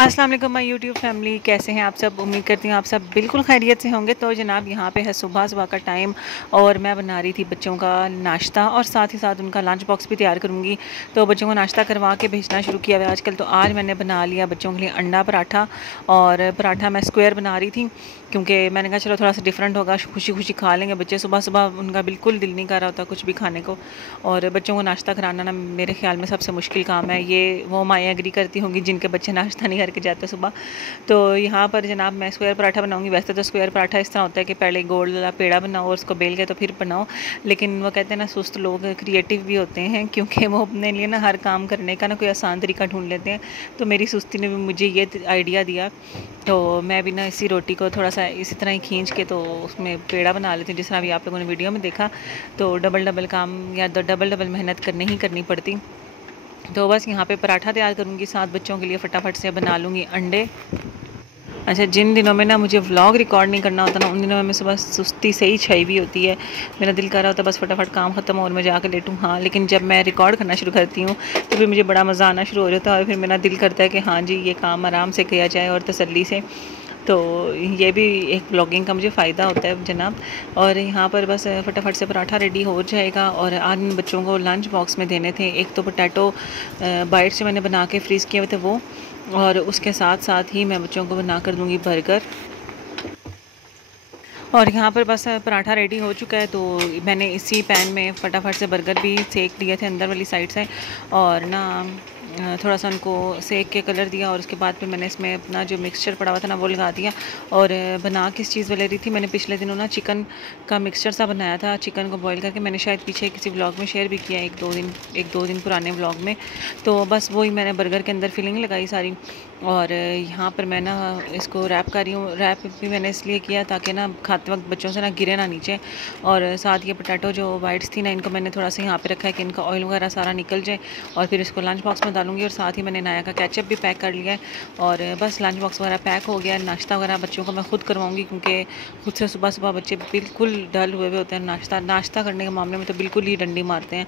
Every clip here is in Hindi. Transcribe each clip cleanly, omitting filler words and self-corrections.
अस्सलाम वालेकुम माय यूट्यूब फैमिली, कैसे हैं आप सब। उम्मीद करती हूँ आप सब बिल्कुल खैरियत से होंगे। तो जनाब यहाँ पे है सुबह सुबह का टाइम और मैं बना रही थी बच्चों का नाश्ता और साथ ही साथ उनका लंच बॉक्स भी तैयार करूँगी। तो बच्चों को नाश्ता करवा के भेजना शुरू किया हुआ आजकल। तो आज मैंने बना लिया बच्चों के लिए अंडा पराठा, और पराठा मैं स्क्वायर बना रही थी क्योंकि मैंने कहा चलो थोड़ा सा डिफरेंट होगा, खुशी खुशी खा लेंगे बच्चे। सुबह सुबह उनका बिल्कुल दिल नहीं कर रहा होता कुछ भी खाने को, और बच्चों को नाश्ता कराना ना मेरे ख्याल में सबसे मुश्किल काम है। ये वो माएँ एग्री करती होंगी जिनके बच्चे नाश्ता नहीं करके जाते सुबह। तो यहाँ पर जनाब मैं स्क्वायर पराठा बनाऊँगी। वैसे तो स्क्वायर पराठा इस तरह होता है कि पहले गोल वाला पेड़ा बनाओ और उसको बेल के तो फिर बनाओ, लेकिन वो कहते हैं ना सुस्त लोग क्रिएटिव भी होते हैं, क्योंकि वो अपने लिए ना हर काम करने का ना कोई आसान तरीका ढूंढ लेते हैं। तो मेरी सुस्ती ने भी मुझे ये आइडिया दिया, तो मैं भी ना इसी रोटी को थोड़ा सा इसी तरह ही खींच के तो उसमें पेड़ा बना लेती हूँ, जिस तरह भी आप लोगों ने वीडियो में देखा। तो डबल डबल काम या डबल डबल मेहनत नहीं करनी पड़ती। तो बस यहाँ पे पराठा तैयार करूँगी, साथ बच्चों के लिए फटाफट से बना लूँगी अंडे। अच्छा, जिन दिनों में ना मुझे व्लॉग रिकॉर्ड नहीं करना होता ना, उन दिनों में मैं सुबह सुस्ती से ही छई हुई होती है। मेरा दिल कर रहा होता है बस फटाफट काम ख़त्म हो और मैं जाकर लेटूँ। हाँ, लेकिन जब मैं रिकॉर्ड करना शुरू करती हूँ तो फिर मुझे बड़ा मज़ा आना शुरू हो जाता है, और फिर मेरा दिल करता है कि हाँ जी ये काम आराम से किया जाए और तसल्ली से। तो ये भी एक ब्लॉगिंग का मुझे फ़ायदा होता है जनाब। और यहाँ पर बस फटाफट से पराठा रेडी हो जाएगा, और आज इन बच्चों को लंच बॉक्स में देने थे। एक तो पोटैटो बाइट से मैंने बना के फ्रीज़ किए हुए थे वो, और उसके साथ साथ ही मैं बच्चों को बना कर दूँगी बर्गर। और यहाँ पर बस पराठा रेडी हो चुका है, तो मैंने इसी पैन में फटाफट से बर्गर भी सेक लिए थे अंदर वाली साइड से, और ना थोड़ा सा उनको सेक के कलर दिया, और उसके बाद फिर मैंने इसमें अपना जो मिक्सचर पड़ा हुआ था ना वो लगा दिया। और बना किस चीज़ वाले रही थी, मैंने पिछले दिनों ना चिकन का मिक्सचर सा बनाया था। चिकन को बॉईल करके मैंने शायद पीछे किसी व्लॉग में शेयर भी किया, एक दो दिन पुराने व्लॉग में। तो बस वही मैंने बर्गर के अंदर फिलिंग लगाई सारी, और यहाँ पर मैं ना इसको रैप कर रही हूँ। रैप भी मैंने इसलिए किया ताकि ना खाते वक्त बच्चों से ना गिरे ना नीचे। और साथ ये पोटैटो जो वाइट्स थी ना, इनको मैंने थोड़ा सा यहाँ पे रखा है कि इनका ऑयल वगैरह सारा निकल जाए, और फिर इसको लंच बॉक्स में डालूंगी। और साथ ही मैंने नाया का केचप भी पैक कर लिया है, और बस लंच बॉक्स वगैरह पैक हो गया है। नाश्ता वगैरह बच्चों को मैं खुद करवाऊँगी, क्योंकि खुद से सुबह सुबह बच्चे बिल्कुल डल हुए होते हैं। नाश्ता करने के मामले में तो बिल्कुल ही डंडी मारते हैं।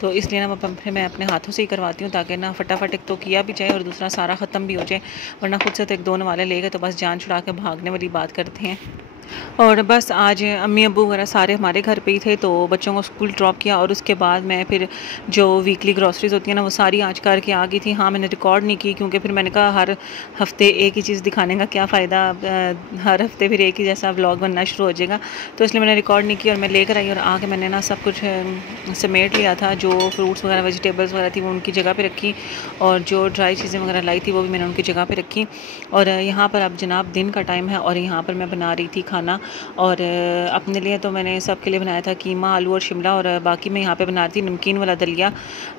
तो इसलिए ना मैं अपने हाथों से ही करवाती हूँ, ताकि ना फटाफट एक तो किया भी जाए और दूसरा सारा ख़त्म भी हो जाए। वरना खुद से तो एक दो नवाले ले गए तो बस जान छुड़ा के भागने वाली बात करते हैं। और बस आज अम्मी अब्बू वगैरह सारे हमारे घर पे ही थे, तो बच्चों को स्कूल ड्रॉप किया, और उसके बाद मैं फिर जो वीकली ग्रॉसरीज़ होती है ना वो सारी आज करके आ गई थी। हाँ, मैंने रिकॉर्ड नहीं की क्योंकि फिर मैंने कहा हर हफ्ते एक ही चीज़ दिखाने का क्या फ़ायदा, हर हफ्ते फिर एक ही जैसा व्लॉग बनना शुरू हो जाएगा। तो इसलिए मैंने रिकॉर्ड नहीं की, और मैं लेकर आई और आके मैंने ना सब कुछ समेट लिया था। जो फ्रूट्स वगैरह वेजिटेबल्स वगैरह थी वो उनकी जगह पर रखी, और जो ड्राई चीज़ें वगैरह लाई थी वो भी मैंने उनकी जगह पर रखी। और यहाँ पर अब जनाब दिन का टाइम है, और यहाँ पर मैं बना रही थी खाना। और अपने लिए तो मैंने सबके लिए बनाया था कीमा, आलू और शिमला, और बाकी मैं यहाँ पे बना रही थी नमकीन वाला दलिया,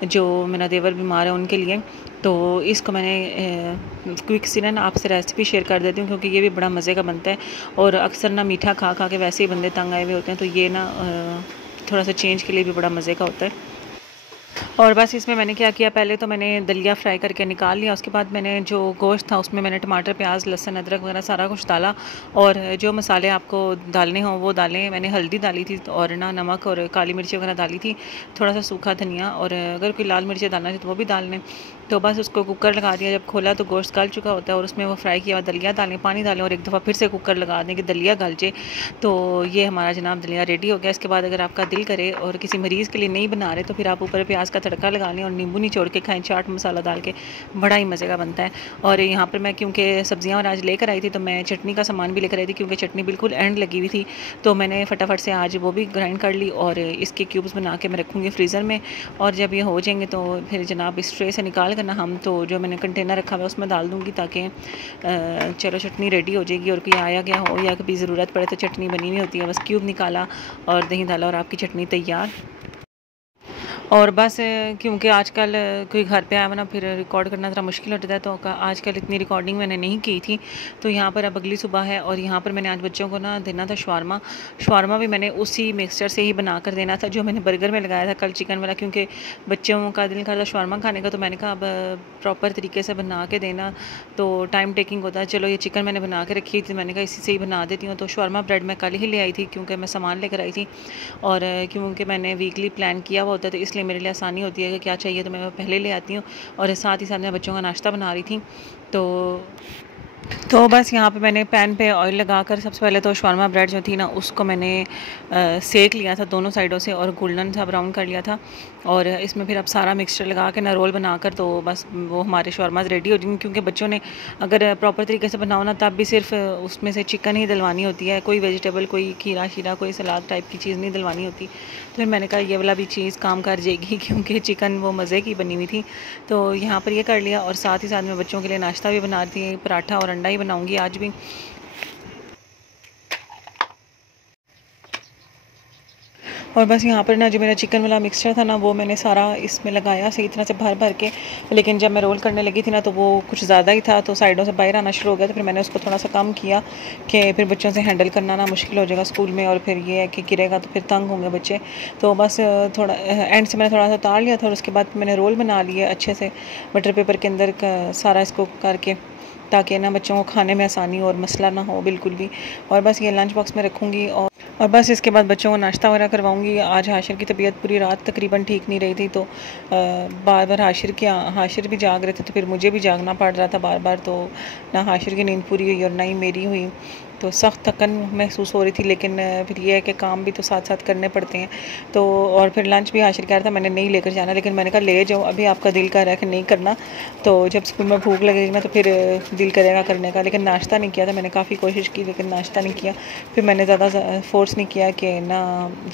जो मेरा देवर बीमार है उनके लिए। तो इसको मैंने क्विक सी ना आपसे रेसिपी शेयर कर देती हूँ, क्योंकि ये भी बड़ा मज़े का बनता है। और अक्सर ना मीठा खा खा के वैसे ही बंदे तंग आए हुए होते हैं, तो ये ना थोड़ा सा चेंज के लिए भी बड़ा मज़े का होता है। और बस इसमें मैंने क्या किया, पहले तो मैंने दलिया फ्राई करके निकाल लिया। उसके बाद मैंने जो गोश्त था उसमें मैंने टमाटर, प्याज, लहसुन, अदरक वगैरह सारा कुछ डाला, और जो मसाले आपको डालने हों वो डालें। मैंने हल्दी डाली थी, और ना नमक और काली मिर्ची वगैरह डाली थी, थोड़ा सा सूखा धनिया, और अगर कोई लाल मिर्ची डालना चाहे तो वो भी डाल लें। तो बस उसको कुकर लगा दिया। जब खोला तो गोश्त गल चुका होता है, और उसमें वो फ्राई किया हुआ दलिया डालें, पानी डालें, और एक दफ़ा फिर से कुकर लगा दें कि दलिया गल जाए। तो ये हमारा जनाब दलिया रेडी हो गया। इसके बाद अगर आपका दिल करे और किसी मरीज़ के लिए नहीं बना रहे, तो फिर आप ऊपर प्याज का तड़का लगा लें और नींबू निचोड़ के खाएं, चाट मसाला डाल के, बड़ा ही मज़े का बनता है। और यहाँ पर मैं क्योंकि सब्जियाँ और आज लेकर आई थी, तो मैं चटनी का सामान भी लेकर आई थी, क्योंकि चटनी बिल्कुल एंड लगी हुई थी। तो मैंने फटाफट से आज वो भी ग्राइंड कर ली, और इसके क्यूब्स बना के मैं रखूँगी फ्रीज़र में। और जब ये हो जाएंगे तो फिर जनाब इस ट्रे से निकाल कर ना हम तो जो मैंने कंटेनर रखा हुआ है उसमें डाल दूँगी, ताकि चलो चटनी रेडी हो जाएगी। और कोई आया गया हो या कभी ज़रूरत पड़े तो चटनी बनी हुई होती है, बस क्यूब निकाला और दही डाला और आपकी चटनी तैयार। और बस क्योंकि आजकल कोई घर पे आया हुआ ना, फिर रिकॉर्ड करना ज़रा मुश्किल हो जाता है, तो आजकल इतनी रिकॉर्डिंग मैंने नहीं की थी। तो यहाँ पर अब अगली सुबह है, और यहाँ पर मैंने आज बच्चों को ना देना था शवारमा भी मैंने उसी मिक्सचर से ही बना कर देना था जो मैंने बर्गर में लगाया था कल चिकन वाला, क्योंकि बच्चों का दिल करता शवारमा खाने का। तो मैंने कहा अब प्रॉपर तरीके से बना के देना तो टाइम टेकिंग होता है। चलो ये चिकन मैंने बना के रखी थी, मैंने कहा इसी से ही बना देती हूँ। तो शवारमा ब्रेड मैं कल ही ले आई थी, क्योंकि मैं सामान लेकर आई थी, और क्योंकि मैंने वीकली प्लान किया हुआ होता है, तो इसलिए मेरे लिए आसानी होती है कि क्या चाहिए तो मैं पहले ले आती हूँ। और साथ ही साथ मैं बच्चों का नाश्ता बना रही थी, तो बस यहाँ पे मैंने पैन पे ऑयल लगाकर सबसे पहले तो शवारमा ब्रेड जो थी ना उसको मैंने सेक लिया था दोनों साइडों से और गोल्डन सा ब्राउन कर लिया था। और इसमें फिर अब सारा मिक्सचर लगा के ना रोल बनाकर तो बस वो हमारे शवारमाज रेडी हो जाएंगे, क्योंकि बच्चों ने अगर प्रॉपर तरीके से बनाओ ना तब भी सिर्फ उसमें से चिकन ही डलवानी होती है, कोई वेजिटेबल, कोई खीरा शीरा, कोई सलाद टाइप की चीज़ नहीं डलवानी होती। तो फिर मैंने कहा ये वाला भी चीज़ काम कर जाएगी क्योंकि चिकन वो मज़े की बनी हुई थी। तो यहाँ पर ये कर लिया और साथ ही साथ मैं बच्चों के लिए नाश्ता भी बना रही थी, पराठा और अंडा ही बनाऊँगी आज भी। और बस यहाँ पर ना जो मेरा चिकन वाला मिक्सचर था ना वो मैंने सारा इसमें लगाया सही तरह से भर भर के, लेकिन जब मैं रोल करने लगी थी ना तो वो कुछ ज़्यादा ही था, तो साइडों से बाहर आना शुरू हो गया। तो फिर मैंने उसको थोड़ा सा कम किया कि फिर बच्चों से हैंडल करना ना मुश्किल हो जाएगा स्कूल में, और फिर ये है कि गिरेगा तो फिर तंग होंगे बच्चे। तो बस थोड़ा एंड से मैंने थोड़ा सा उतार लिया था और उसके बाद मैंने रोल बना लिए अच्छे से बटर पेपर के अंदर सारा इसको करके, ताकि ना बच्चों को खाने में आसानी और मसला ना हो बिल्कुल भी। और बस ये लंच बॉक्स में रखूँगी और बस इसके बाद बच्चों को नाश्ता वगैरह करवाऊँगी। आज हाशिर की तबीयत पूरी रात तकरीबन ठीक नहीं रही थी, तो बार बार हाशिर भी जाग रहे थे, तो फिर मुझे भी जागना पड़ रहा था बार बार। तो ना हाशिर की नींद पूरी हुई और ना ही मेरी हुई, तो सख्त थकन महसूस हो रही थी। लेकिन फिर ये है कि काम भी तो साथ साथ करने पड़ते हैं। तो और फिर लंच भी हाशिर कह रहा था मैंने नहीं लेकर जाना, लेकिन मैंने कहा ले जाओ, अभी आपका दिल कर रहा है कि नहीं करना, तो जब स्कूल में भूख लगेगी ना तो फिर दिल करेगा करने का। लेकिन नाश्ता नहीं किया था मैंने, काफ़ी कोशिश की लेकिन नाश्ता नहीं किया। फिर मैंने ज़्यादा फोर्स नहीं किया कि ना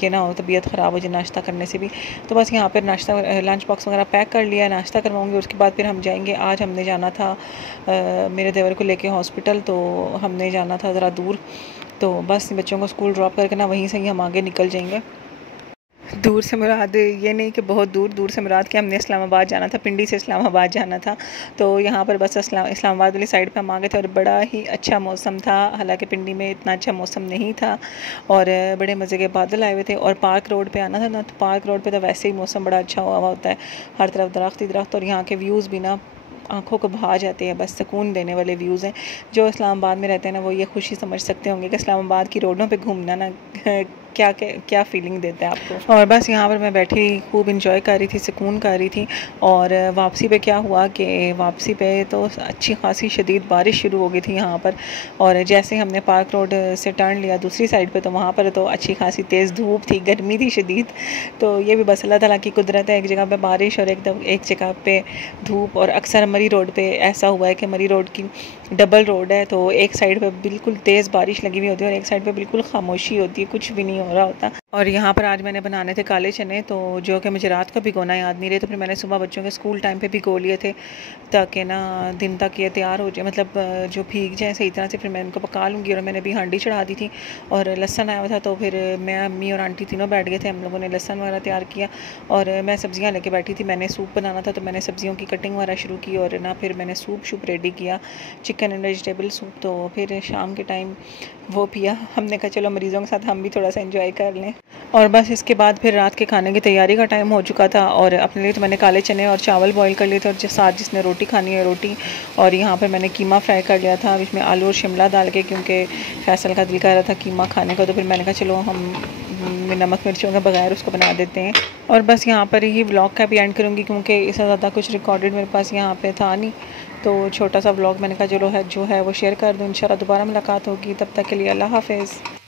ये ना हो तबीयत ख़राब हो जाए नाश्ता करने से भी। तो बस यहाँ पर नाश्ता लंच बॉक्स वगैरह पैक कर लिया, नाश्ता करवाऊँगी। उसके बाद फिर हम जाएँगे, आज हमने जाना था मेरे देवर को लेके हॉस्पिटल, तो हमने जाना था ज़रा दूर। तो बस बच्चों को स्कूल ड्रॉप करके ना वहीं से ही हम आगे निकल जाएंगे। दूर से मुराद ये नहीं कि बहुत दूर, दूर से मुराद कि हमने इस्लामाबाद जाना था, पिंडी से इस्लामाबाद जाना था। तो यहाँ पर बस इस्लामाबाद वाली साइड पे हम आ गए थे और बड़ा ही अच्छा मौसम था। हालांकि पिंडी में इतना अच्छा मौसम नहीं था और बड़े मज़े के बादल आए हुए थे। और पार्क रोड पे आना था ना, तो पार्क रोड पे तो वैसे ही मौसम बड़ा अच्छा हुआ होता है, हर तरफ दरख्त ही दरख्त, और यहाँ के व्यूज़ भी ना आँखों को भा जाते हैं, बस सुकून देने वाले व्यूज़ हैं। जो इस्लामाबाद में रहते हैं ना वो ये खुशी समझ सकते होंगे कि इस्लामाबाद की रोडों पे घूमना ना क्या क्या क्या फ़ीलिंग देता है आपको। और बस यहाँ पर मैं बैठी खूब इंजॉय कर रही थी, सुकून कर रही थी। और वापसी पे क्या हुआ कि वापसी पे तो अच्छी खासी शदीद बारिश शुरू हो गई थी यहाँ पर। और जैसे हमने पार्क रोड से टर्न लिया दूसरी साइड पे, तो वहाँ पर तो अच्छी खासी तेज़ धूप थी, गर्मी थी शदीद। तो ये भी बस अल्लाह ताला की कुदरत है, एक जगह पे बारिश और एक जगह पे धूप। और अक्सर मरी रोड पे ऐसा हुआ है कि मरी रोड की डबल रोड है, तो एक साइड पे बिल्कुल तेज़ बारिश लगी हुई होती है और एक साइड पे बिल्कुल खामोशी होती है, कुछ भी नहीं हो रहा होता। और यहाँ पर आज मैंने बनाने थे काले चने, तो जो कि मुझे रात को भिगोना याद नहीं रहे, तो फिर मैंने सुबह बच्चों के स्कूल टाइम पे भिगो लिए थे ताकि ना दिन तक ये तैयार हो जाए, मतलब जो भीग जाए सही तरह से। फिर मैं इनको पका लूँगी। और मैंने भी हांडी चढ़ा दी थी और लहसन आया हुआ था, तो फिर मैं, अम्मी और आंटी तीनों बैठ गए थे, हम लोगों ने लहसन वगैरह तैयार किया। और मैं सब्ज़ियाँ लेके बैठी थी, मैंने सूप बनाना था तो मैंने सब्ज़ियों की कटिंग वगैरह शुरू की और ना फिर मैंने सूप शूप रेडी किया, चिकन एंड वेजिटेबल सूप। तो फिर शाम के टाइम वो पिया। हमने कहा चलो मरीज़ों के साथ हम भी थोड़ा सा एंजॉय कर लें। और बस इसके बाद फिर रात के खाने की तैयारी का टाइम हो चुका था। और अपने लिए तो मैंने काले चने और चावल बॉईल कर लिए थे, और साथ जिसने रोटी खानी है रोटी। और यहाँ पर मैंने कीमा फ्राई कर लिया था इसमें आलू और शिमला डाल के, क्योंकि फैसल का दिल कर रहा था कीमा खाने का। तो फिर मैंने कहा चलो हम नमक मिर्चों के बगैर उसको बना देते हैं। और बस यहाँ पर ही व्लॉग का भी एंड करूँगी, क्योंकि इससे ज़्यादा कुछ रिकॉर्डेड मेरे पास यहाँ पे था नहीं। तो छोटा सा व्लॉग मैंने कहा चलो है जो है वो शेयर कर दूँ। इंशाल्लाह दोबारा मुलाकात होगी, तब तक के लिए अल्लाह हाफ़िज़।